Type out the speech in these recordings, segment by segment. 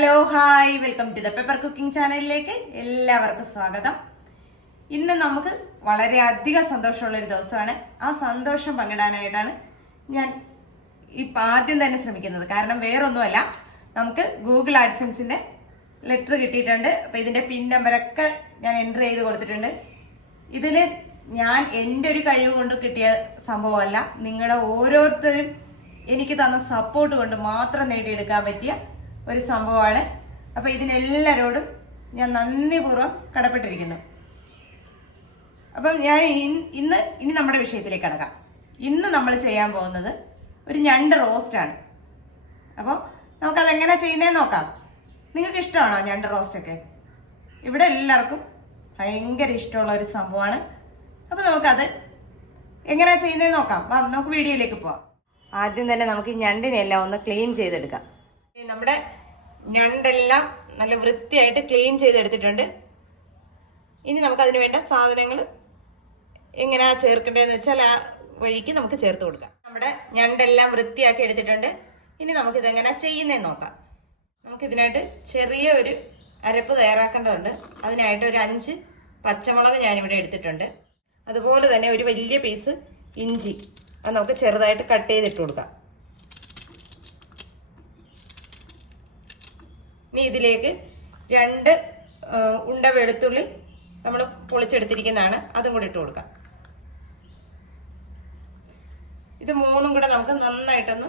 Hello hi welcome to the paper cooking ചാനലിലേക്ക് എല്ലാവർക്കും സ്വാഗതം. ഇന്ന് നമുക്ക് വളരെ അധികം സന്തോഷമുള്ള ഒരു ദിവസമാണ്. ആ സന്തോഷം പങ്കിടാനായിട്ടാണ് ഞാൻ ഇപ്പം ആദ്യം തന്നെ ശ്രമിക്കുന്നത്. കാരണം വേറൊന്നുമല്ല നമുക്ക് ഗൂഗിൾ ആഡ്സൻസിന്റെ ലെറ്റർ കിട്ടിയിട്ടുണ്ട്. അപ്പം ഇതിന്റെ പിൻ നമ്പറൊക്കെ ഞാൻ എന്റർ ചെയ്ത് കൊടുത്തിട്ടുണ്ട്. ഇതിൽ ഞാൻ എന്റെ ഒരു കഴിവ് കൊണ്ട് കിട്ടിയ സംഭവമല്ല. നിങ്ങളുടെ ഓരോരുത്തരും എനിക്ക് തന്ന സപ്പോർട്ട് കൊണ്ട് മാത്രം നേടിയെടുക്കാൻ പറ്റിയ ഒരു സംഭവമാണ്. അപ്പോൾ ഇതിനെല്ലാവരോടും ഞാൻ നന്ദിപൂർവം കടപ്പെട്ടിരിക്കുന്നു. അപ്പം ഞാൻ ഇന്ന് ഇനി നമ്മുടെ വിഷയത്തിലേക്ക് കടക്കാം. ഇന്ന് നമ്മൾ ചെയ്യാൻ പോകുന്നത് ഒരു ഞണ്ട് റോസ്റ്റാണ് അപ്പോൾ നമുക്കതെങ്ങനെ ചെയ്യുന്നതെന്ന് നോക്കാം. നിങ്ങൾക്ക് ഇഷ്ടമാണോ ഞണ്ട് റോസ്റ്റൊക്കെ ഇവിടെ എല്ലാവർക്കും ഭയങ്കര ഇഷ്ടമുള്ള ഒരു സംഭവമാണ്. അപ്പോൾ നമുക്കത് എങ്ങനെയാണ് ചെയ്യുന്നതെന്ന് നോക്കാം. നമുക്ക് വീഡിയോയിലേക്ക് പോവാം. ആദ്യം തന്നെ നമുക്ക് ഈ ഞണ്ടിനെല്ലാം ഒന്ന് ക്ലീൻ ചെയ്തെടുക്കാം. നമ്മുടെ ഞണ്ടെല്ലാം നല്ല വൃത്തിയായിട്ട് ക്ലീൻ ചെയ്തെടുത്തിട്ടുണ്ട്. ഇനി നമുക്ക് അതിന് വേണ്ട സാധനങ്ങൾ എങ്ങനെയാ ചേർക്കേണ്ടതെന്ന് വെച്ചാൽ ആ വഴിക്ക് നമുക്ക് ചേർത്ത് കൊടുക്കാം. നമ്മുടെ ഞണ്ടെല്ലാം വൃത്തിയാക്കി എടുത്തിട്ടുണ്ട്. ഇനി നമുക്ക് ഇതെങ്ങനെ ചെയ്യുന്നതെന്ന് നോക്കാം. നമുക്ക് ഇതിനായിട്ട് ചെറിയ ഒരു അരപ്പ് തയ്യാറാക്കേണ്ടതുണ്ട്. അതിനായിട്ട് ഒരു അഞ്ച് പച്ചമുളക് ഞാനിവിടെ എടുത്തിട്ടുണ്ട്. അതുപോലെ തന്നെ ഒരു വലിയ പീസ് ഇഞ്ചി അത് നമുക്ക് ചെറുതായിട്ട് കട്ട് ചെയ്തിട്ട് കൊടുക്കാം. ഇനി ഇതിലേക്ക് രണ്ട് ഉണ്ട വെളുത്തുള്ളി നമ്മൾ പൊളിച്ചെടുത്തിരിക്കുന്നതാണ്. അതും കൂടി ഇട്ട് കൊടുക്കാം. ഇത് മൂന്നും കൂടെ നമുക്ക് നന്നായിട്ടൊന്ന്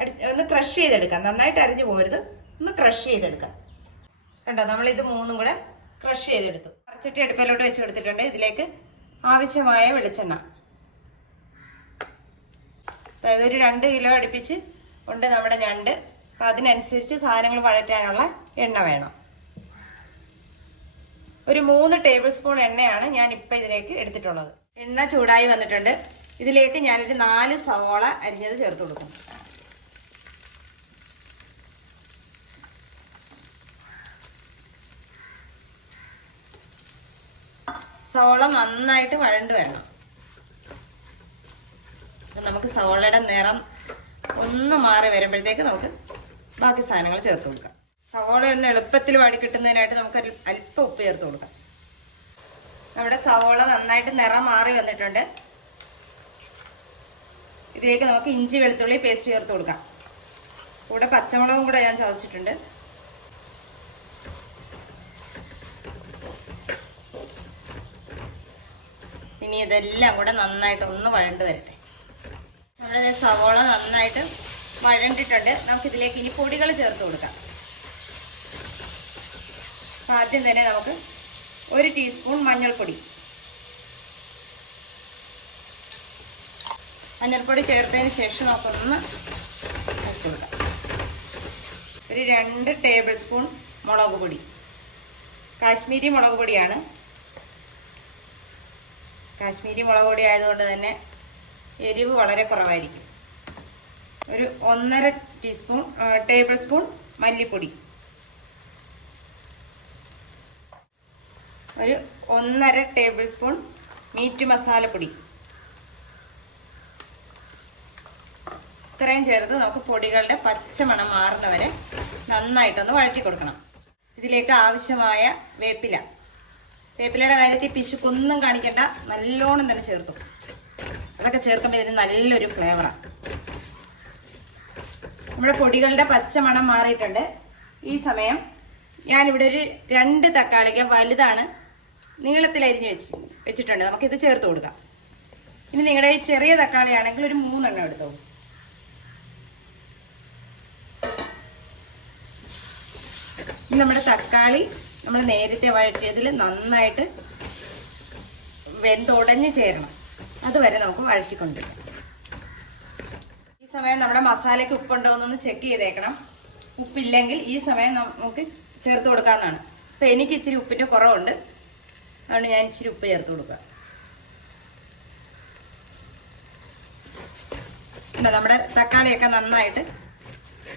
അടി ഒന്ന് ക്രഷ് ചെയ്തെടുക്കാം. നന്നായിട്ട് അരിഞ്ഞു പോരുത്. ഒന്ന് ക്രഷ് ചെയ്തെടുക്കാം. കണ്ടോ? നമ്മൾ ഇത് മൂന്നും കൂടെ ക്രഷ് ചെയ്തെടുത്തു. അരച്ചട്ടി അടുപ്പിലോട്ട് വെച്ച് കൊടുത്തിട്ടുണ്ട്. ഇതിലേക്ക് ആവശ്യമായ വെളിച്ചെണ്ണ. അതായത് ഒരു രണ്ട് കിലോ അടുപ്പിച്ച് ഉണ്ട് നമ്മുടെ ഞണ്ട് അപ്പം അതിനനുസരിച്ച് സാധനങ്ങൾ വഴറ്റാനുള്ള എണ്ണ വേണം. ഒരു മൂന്ന് ടേബിൾ സ്പൂൺ എണ്ണയാണ് ഞാൻ ഇപ്പം ഇതിലേക്ക് എടുത്തിട്ടുള്ളത്. എണ്ണ ചൂടായി വന്നിട്ടുണ്ട്. ഇതിലേക്ക് ഞാനൊരു നാല് സവോള അരിഞ്ഞത് ചേർത്ത് കൊടുക്കും. സവോള നന്നായിട്ട് വഴണ്ട് വരണം. നമുക്ക് സവോളയുടെ നിറം ഒന്ന് മാറി വരുമ്പോഴത്തേക്ക് നമുക്ക് ബാക്കി സാധനങ്ങൾ ചേർത്ത് കൊടുക്കാം. സവോള ഒന്ന് എളുപ്പത്തിൽ വാടി കിട്ടുന്നതിനായിട്ട് നമുക്ക് അല്പം ഉപ്പ് ചേർത്ത് കൊടുക്കാം. നമ്മുടെ സവോള നന്നായിട്ട് നിറം മാറി വന്നിട്ടുണ്ട്. ഇതിലേക്ക് നമുക്ക് ഇഞ്ചി വെളുത്തുള്ളി പേസ്റ്റ് ചേർത്ത് കൊടുക്കാം. കൂടെ പച്ചമുളകും കൂടെ ഞാൻ ചതച്ചിട്ടുണ്ട്. ഇനി ഇതെല്ലാം കൂടെ നന്നായിട്ട് ഒന്ന് വഴണ്ട് വരട്ടെ. നമ്മുടെ സവോള നന്നായിട്ട് വഴണ്ടിട്ടുണ്ട്. നമുക്കിതിലേക്ക് ഇനി പൊടികൾ ചേർത്ത് കൊടുക്കാം. ആദ്യം തന്നെ നമുക്ക് ഒരു ടീസ്പൂൺ മഞ്ഞൾപ്പൊടി. മഞ്ഞൾപ്പൊടി ചേർത്തതിന് ശേഷം നമുക്കൊന്ന് ഒരു രണ്ട് ടേബിൾ സ്പൂൺ മുളക് പൊടി. കാശ്മീരി മുളക് പൊടിയാണ്. കാശ്മീരി മുളക് പൊടി ആയതുകൊണ്ട് തന്നെ എരിവ് വളരെ കുറവായിരിക്കും. ഒരു ഒന്നര ടീസ്പൂൺ ടേബിൾ സ്പൂൺ മല്ലിപ്പൊടി. ഒരു ഒന്നര ടേബിൾ സ്പൂൺ മീറ്റ് മസാലപ്പൊടി. ഇത്രയും ചേർത്ത് നമുക്ക് പൊടികളുടെ പച്ചമണം മാറുന്നവരെ നന്നായിട്ടൊന്ന് വഴറ്റി കൊടുക്കണം. ഇതിലേക്ക് ആവശ്യമായ വേപ്പില. വേപ്പിലയുടെ കാര്യത്തിൽ പിശുക്കൊന്നും കാണിക്കേണ്ട നല്ലോണം തന്നെ ചേർക്കും. അതൊക്കെ ചേർക്കുമ്പോൾ ഇതിന് നല്ലൊരു ഫ്ലേവറാണ് നമ്മുടെ പൊടികളുടെ പച്ചമണം മാറിയിട്ടുണ്ട്. ഈ സമയം ഞാനിവിടെ ഒരു രണ്ട് തക്കാളിക്ക് വലുതാണ് നീളത്തിലരിഞ്ഞ് വെച്ചിട്ടുണ്ട് വെച്ചിട്ടുണ്ട്. നമുക്കിത് ചേർത്ത് കൊടുക്കാം. ഇനി നിങ്ങളുടെ ഈ ചെറിയ തക്കാളി ആണെങ്കിൽ ഒരു മൂന്നെണ്ണം എടുത്തോ. നമ്മുടെ തക്കാളി നമ്മൾ നേരത്തെ വഴറ്റിയതിൽ നന്നായിട്ട് വെന്തുടഞ്ഞ് ചേരണം. അതുവരെ നമുക്ക് വഴറ്റിക്കൊണ്ടിരിക്കാം. സമയം നമ്മുടെ മസാലയ്ക്ക് ഉപ്പുണ്ടോ എന്നൊന്ന് ചെക്ക് ചെയ്തേക്കണം. ഉപ്പില്ലെങ്കിൽ ഈ സമയം നമുക്ക് ചേർത്ത് കൊടുക്കാവുന്നതാണ്. അപ്പം എനിക്ക് ഇച്ചിരി ഉപ്പിന്റെ കുറവുണ്ട്. അതുകൊണ്ട് ഞാൻ ഇച്ചിരി ഉപ്പ് ചേർത്ത് കൊടുക്കാം നമ്മുടെ തക്കാളിയൊക്കെ നന്നായിട്ട്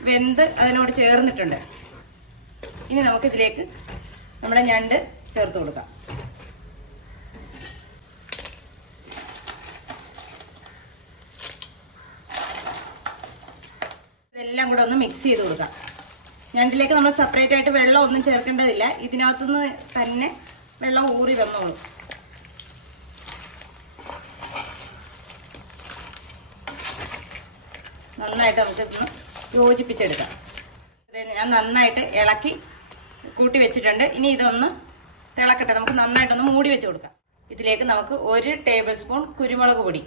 വെന്ത് അതിനോട് ചേർന്നിട്ടുണ്ട്. ഇനി നമുക്കിതിലേക്ക് നമ്മുടെ ഞണ്ട് ചേർത്ത് കൊടുക്കാം. ഇതെല്ലാം കൂടെ ഒന്ന് മിക്സ് ചെയ്ത് കൊടുക്കാം. ഞണ്ടിലേക്ക് നമ്മൾ സെപ്പറേറ്റ് ആയിട്ട് വെള്ളം ഒന്നും ചേർക്കേണ്ടതില്ല. ഇതിനകത്തുനിന്ന് തന്നെ വെള്ളം ഊറി വന്നോളും. നന്നായിട്ട് നമുക്ക് ഇതൊന്ന് യോജിപ്പിച്ചെടുക്കാം. ഞാൻ നന്നായിട്ട് ഇളക്കി കൂട്ടി വെച്ചിട്ടുണ്ട്. ഇനി ഇതൊന്ന് തിളക്കട്ടെ. നമുക്ക് നന്നായിട്ടൊന്ന് മൂടി വെച്ച് കൊടുക്കാം. ഇതിലേക്ക് നമുക്ക് ഒരു ടേബിൾ സ്പൂൺ കുരുമുളക് പൊടി.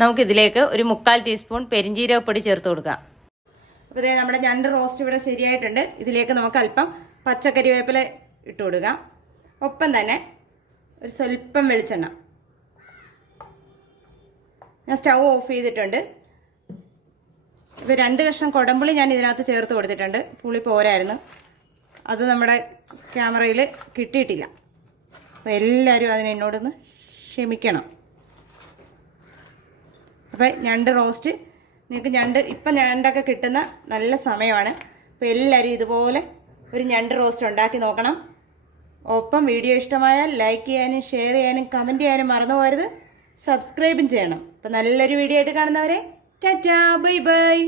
നമുക്കിതിലേക്ക് ഒരു മുക്കാൽ ടീസ്പൂൺ പെരിഞ്ജീരകപ്പൊടി ചേർത്ത് കൊടുക്കാം. അപ്പോൾ ഇതേ നമ്മുടെ ഞണ്ട് റോസ്റ്റ് ഇവിടെ ശരിയായിട്ടുണ്ട്. ഇതിലേക്ക് നമുക്ക് അല്പം പച്ചക്കറി വേപ്പില ഇട്ട് കൊടുക്കാം. ഒപ്പം തന്നെ ഒരു സ്വല്പം വെളിച്ചെണ്ണ. ഞാൻ സ്റ്റൗ ഓഫ് ചെയ്തിട്ടുണ്ട്. ഇപ്പോൾ രണ്ട് കഷ്ണം കുടമ്പുളി ഞാൻ ഇതിനകത്ത് ചേർത്ത് കൊടുത്തിട്ടുണ്ട്. പുളി പോരായിരുന്നു. അത് നമ്മുടെ ക്യാമറയിൽ കിട്ടിയിട്ടില്ല. അപ്പോൾ എല്ലാവരും അതിനോടൊന്ന് ക്ഷമിക്കണം. അപ്പോൾ ഞണ്ട് റോസ്റ്റ്. നിങ്ങൾക്ക് ഞണ്ട് ഇപ്പം ഞണ്ടൊക്കെ കിട്ടുന്ന നല്ല സമയമാണ്. അപ്പോൾ എല്ലാവരും ഇതുപോലെ ഒരു ഞണ്ട് റോസ്റ്റ് ഉണ്ടാക്കി നോക്കണം. ഒപ്പം വീഡിയോ ഇഷ്ടമായാൽ ലൈക്ക് ചെയ്യാനും ഷെയർ ചെയ്യാനും കമന്റ് ചെയ്യാനും മറന്നു പോകരുത്. സബ്സ്ക്രൈബും ചെയ്യണം. അപ്പോൾ നല്ലൊരു വീഡിയോ ആയിട്ട് കാണുന്നവരെ ടാറ്റാ ബൈ ബൈ.